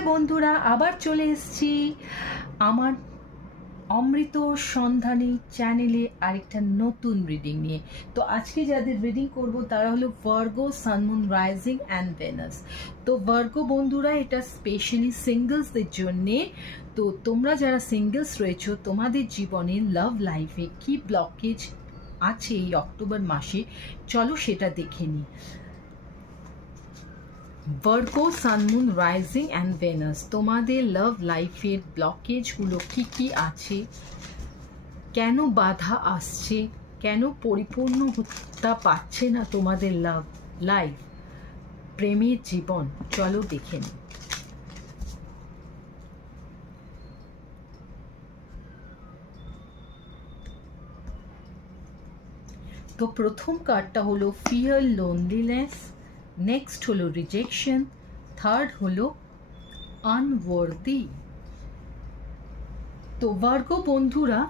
High বন্ধুরা, আবার চলে এসেছি আমার অমৃত সন্ধানী চ্যানেলে আরেকটা নতুন রিডিং নিয়ে। তো আজকে যাদের রিডিং করব তারা হলো Virgo, sun, moon, rising and Venus. তো ভার্গো বন্ধুরা, এটা স্পেশালি সিঙ্গলসদের জন্যে। তো তোমরা যারা সিঙ্গলস রয়েছো, তোমাদের জীবনে লাভ লাইফে কি ব্লকেজ আছে এই অক্টোবর মাসে, চলো সেটা দেখে নিই। Virgo, sun, moon, rising and Venus, তোমাদের লাভ লাইফের ব্লকেজগুলো কি কি আছে, কেন বাধা আসছে, কেন পরিপূর্ণতা পাচ্ছে না তোমাদের লাভ লাইফ, প্রেমের জীবন, চলো দেখে নিই। তো প্রথম কার্ডটা হলো ফিয়ার, লোনলিনেস, নেক্সট হলো রিজেকশন, থার্ড হলো আনওয়ার্দি। তো ভার্গো বন্ধুরা,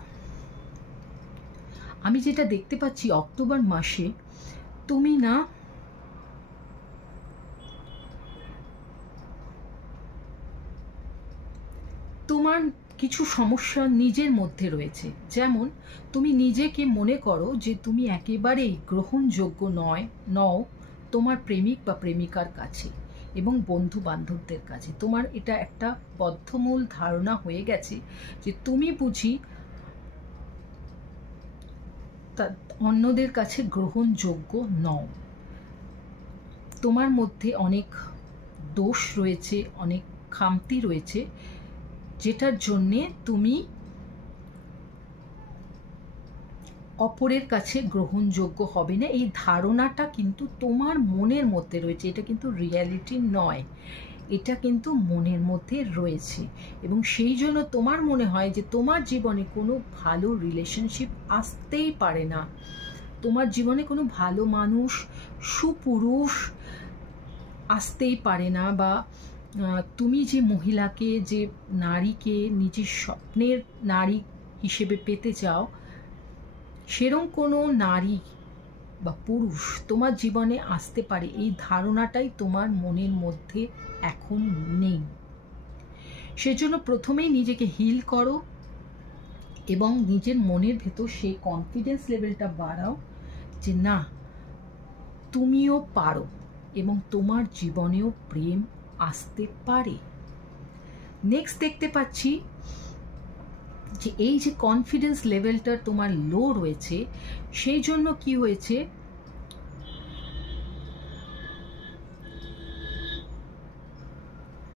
আমি যেটা দেখতে পাচ্ছি অক্টোবর মাসে তুমি না তোমার কিছু সমস্যা নিজের মধ্যে রয়েছে। যেমন তুমি নিজেকে মনে করো যে তুমি একেবারেই গ্রহণযোগ্য নও তোমার প্রেমিক বা প্রেমিকার কাছে এবং বন্ধু বান্ধবদের কাছে। তোমার এটা একটা বদ্ধমূল ধারণা হয়ে গেছে যে তুমি বুঝি অন্যদের কাছে গ্রহণযোগ্য নও। তোমার মধ্যে অনেক দোষ রয়েছে, অনেক খামতি রয়েছে, যেটার জন্যে তুমি অপরের কাছে গ্রহণযোগ্য হবে না। এই ধারণাটা কিন্তু তোমার মনের মধ্যে রয়েছে, এটা কিন্তু রিয়ালিটি নয়, এটা কিন্তু মনের মধ্যে রয়েছে। এবং সেই জন্য তোমার মনে হয় যে তোমার জীবনে কোনো ভালো রিলেশনশিপ আসতেই পারে না, তোমার জীবনে কোনো ভালো মানুষ, সুপুরুষ আসতেই পারে না, বা তুমি যে মহিলাকে, যে নারীকে নিজের স্বপ্নের নারী হিসেবে পেতে চাও, সেরকম কোনো নারী বা পুরুষ তোমার জীবনে আসতে পারে, এই ধারণাটাই তোমার মনের মধ্যে এখন নেই। সেজন্য প্রথমেই নিজেকে হিল করো এবং নিজের মনের ভেতর সেই কনফিডেন্স লেভেলটা বাড়াও যে না, তুমিও পারো এবং তোমার জীবনেও প্রেম আসতে পারে। নেক্সট দেখতে পাচ্ছি যে এই যে কনফিডেন্স লেভেলটা তোমার লো রয়েছে, সেই জন্য কি হয়েছে,